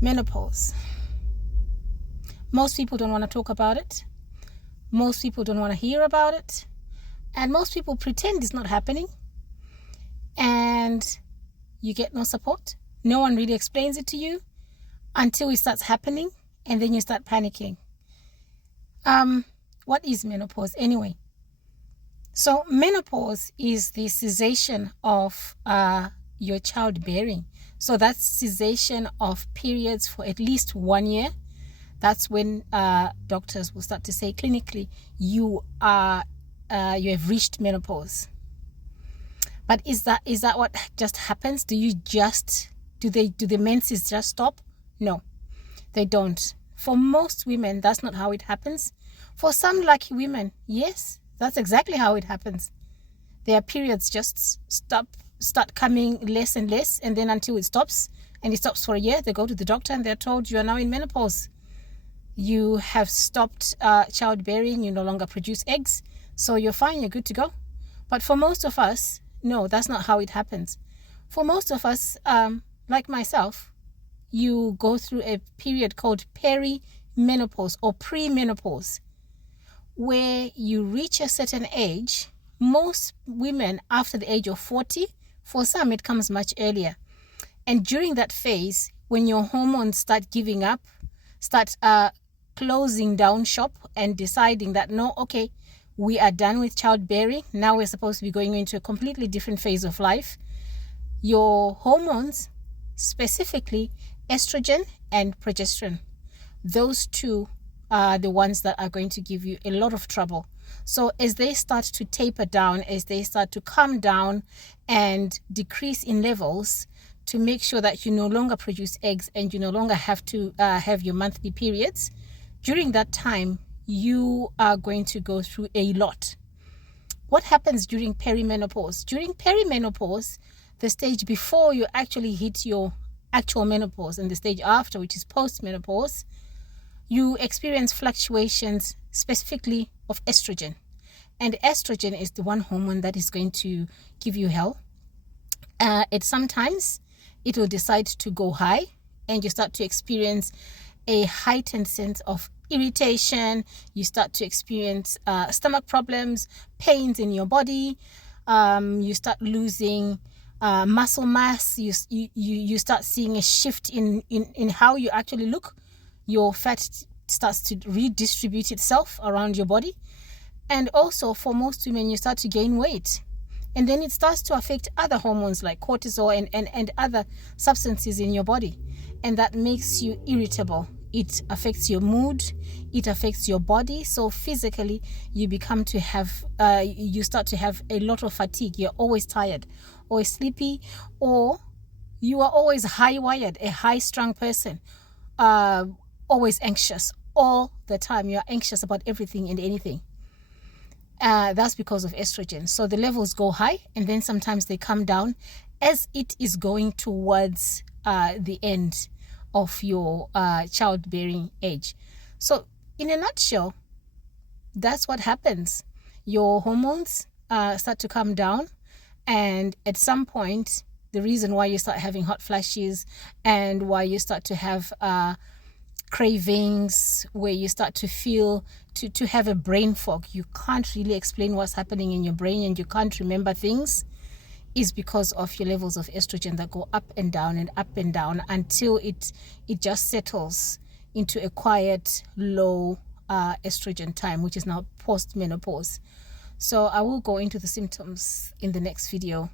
Menopause. Most people don't want to talk about it. Most people don't want to hear about it. And most people pretend it's not happening. And you get no support. No one really explains it to you until it starts happening. And then you start panicking. What is menopause anyway? So menopause is the cessation of your childbearing. So that's cessation of periods for at least 1 year. That's when doctors will start to say clinically you have reached menopause. But is that what just happens? Do the menses just stop? No, they don't. For most women, that's not how it happens. For some lucky women, yes, that's exactly how it happens. Their periods just start coming less and less, and then until it stops, and it stops for a year, they go to the doctor and they're told you are now in menopause. You have stopped childbearing, you no longer produce eggs, so you're fine, you're good to go. But for most of us, no, that's not how it happens. For most of us, like myself, you go through a period called perimenopause or premenopause, where you reach a certain age. Most women after the age of 40, for some it comes much earlier. And during that phase, when your hormones start giving up, start closing down shop and deciding that no, okay, we are done with childbearing. Now we're supposed to be going into a completely different phase of life. Your hormones, specifically estrogen and progesterone, those two are the ones that are going to give you a lot of trouble. So as they start to taper down, as they start to come down and decrease in levels, to make sure that you no longer produce eggs and you no longer have to have your monthly periods, during that time, you are going to go through a lot. What happens during perimenopause? During perimenopause, the stage before you actually hit your actual menopause and the stage after, which is postmenopause, you experience fluctuations specifically of estrogen. And estrogen is the one hormone that is going to give you hell. Sometimes it will decide to go high and you start to experience a heightened sense of irritation. You start to experience stomach problems, pains in your body. You start losing muscle mass. You start seeing a shift in how you actually look. Your fat starts to redistribute itself around your body. And also for most women, you start to gain weight. And then it starts to affect other hormones like cortisol and other substances in your body. And that makes you irritable. It affects your mood. It affects your body. So physically, you start to have a lot of fatigue. You're always tired, always sleepy, or you are always high-wired, a high-strung person. Always anxious all the time. You're anxious about everything and anything. That's because of estrogen. So the levels go high and then sometimes they come down as it is going towards the end of your childbearing age. So in a nutshell, that's what happens. Your hormones start to come down, and at some point, the reason why you start having hot flashes and why you start to have cravings, where you start to feel to have a brain fog, you can't really explain what's happening in your brain and you can't remember things, is because of your levels of estrogen that go up and down until it just settles into a quiet, low estrogen time, which is now post-menopause. So I will go into the symptoms in the next video.